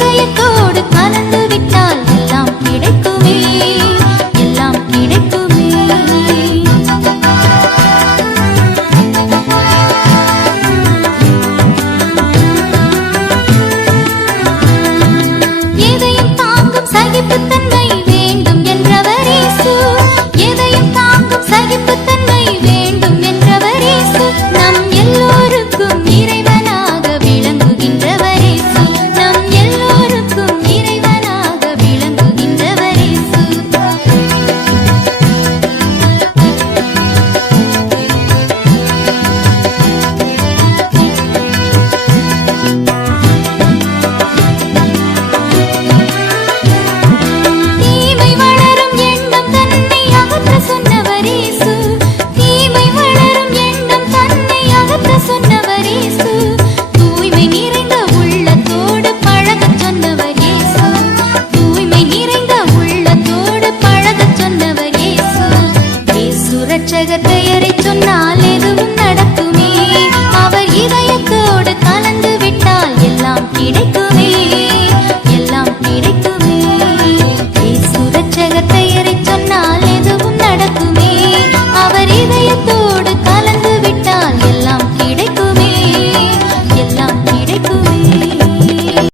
кидає ரட்சகர் பெயரை சொன்னால் எதுவும் நட